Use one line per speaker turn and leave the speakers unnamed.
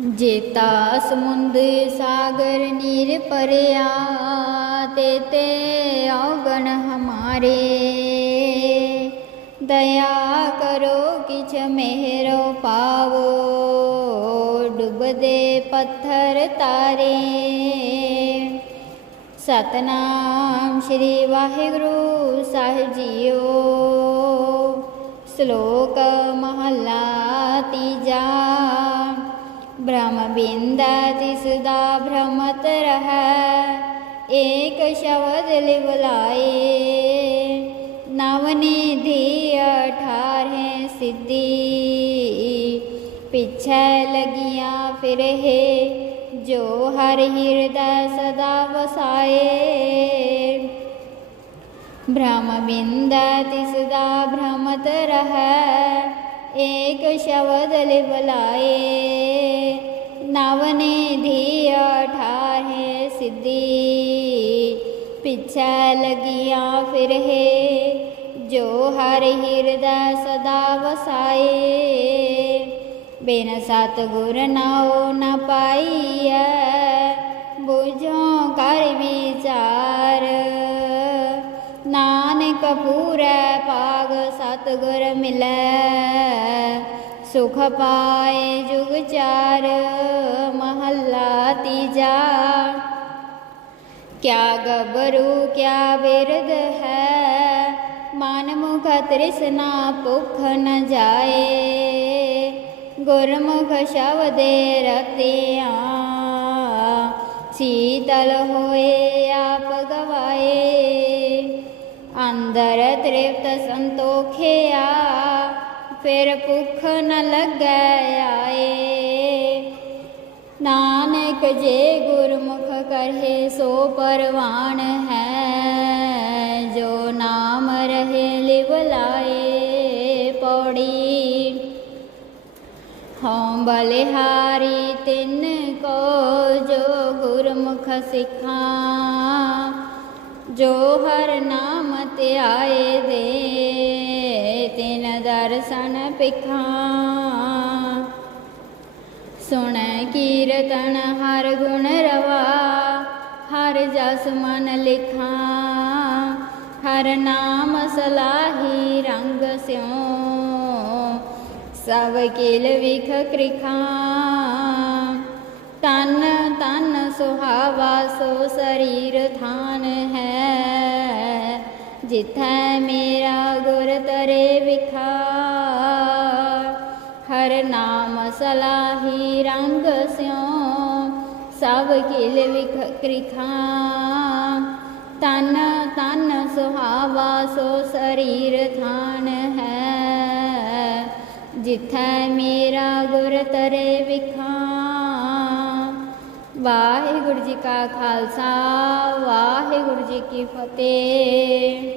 ਜੇਤਾ ਸਮੁੰਦ ਸਾਗਰ ਨੀਰ ਪਰਿਆ ਤੇ ਤੇ ਔਗਣ ਹਮਾਰੇ। ਦਇਆ ਕਰੋ ਕਿਛ ਮਿਹਰੋ ਪਾਵੋ, ਡੁੱਬਦੇ ਪੱਥਰ ਤਾਰੇ। ਸਤਨਾਮ ਸ਼੍ਰੀ ਵਾਹਿਗੁਰੂ ਸਾਹਿਬ ਜੀਓ। ਸ਼ਲੋਕ ਮਹੱਲਾ ਤੀਜਾ। ਬ੍ਰਹਮ ਬਿੰਦਾ ਤਿਸ ਦਾ ਭ੍ਰਮਤ ਰਹੈ, ਏਕ ਸ਼ਬਦ ਲਿਵ ਲਾਏ। ਨਵਨੀ ਧੀ ਅਠਾਰੇ ਸਿੱਧੀ, ਪਿਛੈ ਲਗੀਆਂ ਫਿਰਹਿ, ਜੋ ਹਰ ਹਿਰਦੈ ਸਦਾ ਵਸਾਏ। ਭ੍ਰਮ ਬਿੰਦਾ ਤਿਸ ਦਾ ਭ੍ਰਮਤ ਰਹੈ ਨਵਨੇ ਧੀ ਅਠਾਰੇ ਸਿੱਧੀ। ਪਿਛੈ ਲਗੀਆਂ ਫਿਰਹਿ ਜੋ ਹਰ ਹਿਰਦੈ ਸਦਾ ਵਸਾਏ। ਬਿਨ ਸਤ ਗੁਰ ਨਾਉ ਨ ਪਾਈਐ, ਬੁਝੋ ਕਰ ਵਿਚਾਰ। ਨਾਨਕ ਪੂਰੈ ਭਾਗ ਸਤ ਗੁਰ ਮਿਲੈ, ਸੁਖ ਪਾਏ ਜੁਗ ਚਾਰ। ਮਹੱਲਾ ਤੀਜਾ ਕਿਆ ਗਬਰੂ ਕਿਆ ਬਿਰਦ ਹੈ। ਮਨ ਮੁਖ ਤ੍ਰਿਸ਼ਨਾ ਭੁਖ ਨ ਜਾਏ। ਗੁਰਮੁਖ ਸ਼ਬਦੇ ਰਤਿਆ। ਸੀਤਲ ਹੋਏ ਆਪ ਗਵਾਏ। ਅੰਦਰ ਤ੍ਰਿਪਤ ਸੰਤੋਖਿਆ, ਫਿਰ ਭੁਖ ਨ ਲੱਗੈ ਆਏ। ਨਾਨਕ ਜੇ ਗੁਰਮੁਖ ਕਰਹਿ ਸੋ ਪਰਵਾਨ ਹੈ। ਜੋ ਨਾਮ ਰਹੇ ਲਿਵ ਲਾਏ ਪੌੜੀ। ਹਉ ਬਲਿਹਾਰੀ ਤਿੰਨ ਕੋ ਜੋ ਗੁਰਮੁਖ ਸਿਖਾਂ। ਜੋ ਹਰ ਨਾਮ ਧਿਆਏ ਦੇ, ਤਿਨ ਦਰਸ਼ਨ ਪਿਖਾਂ ਸੁਣ ਕੀਰਤਨ ਹਰ ਗੁਣ ਰਵਾ, ਹਰ ਜਸ ਮਨ ਲਿਖਾਂ। ਹਰ ਨਾਮ ਸਲਾਹੀ ਰੰਗ ਸਿਉ, ਸਭ ਕਿਲ ਵਿਖ ਕ੍ਰਿਖਾਂ। ਤਨ ਤਨ ਸੁਹਾਵਾ ਸੋ ਸਰੀਰ ਥਾਨ ਹੈ, ਜਿਥੈ ਮੇਰਾ ਗੁਰ ਤਰੇ ਵਿਖਾ। ਹਰ ਨਾਮ ਸਲਾਹੀ ਰੰਗ ਸਿਉ, ਸਭ ਕਿਲ ਵਿਖ ਕ੍ਰਿਖਾਂ ਤਨ ਤਨ ਸੁਹਾਵਾ ਸੋ ਸਰੀਰ ਥਾਨ ਹੈ। ਜਿਥੈ ਮੇਰਾ ਗੁਰ ਤਰੇ ਵਿਖਾਂ। ਵਾਹਿਗੁਰੂ ਜੀ ਕਾ ਖਾਲਸਾ, ਵਾਹਿਗੁਰੂ ਜੀ ਕੀ ਫਤਿਹ।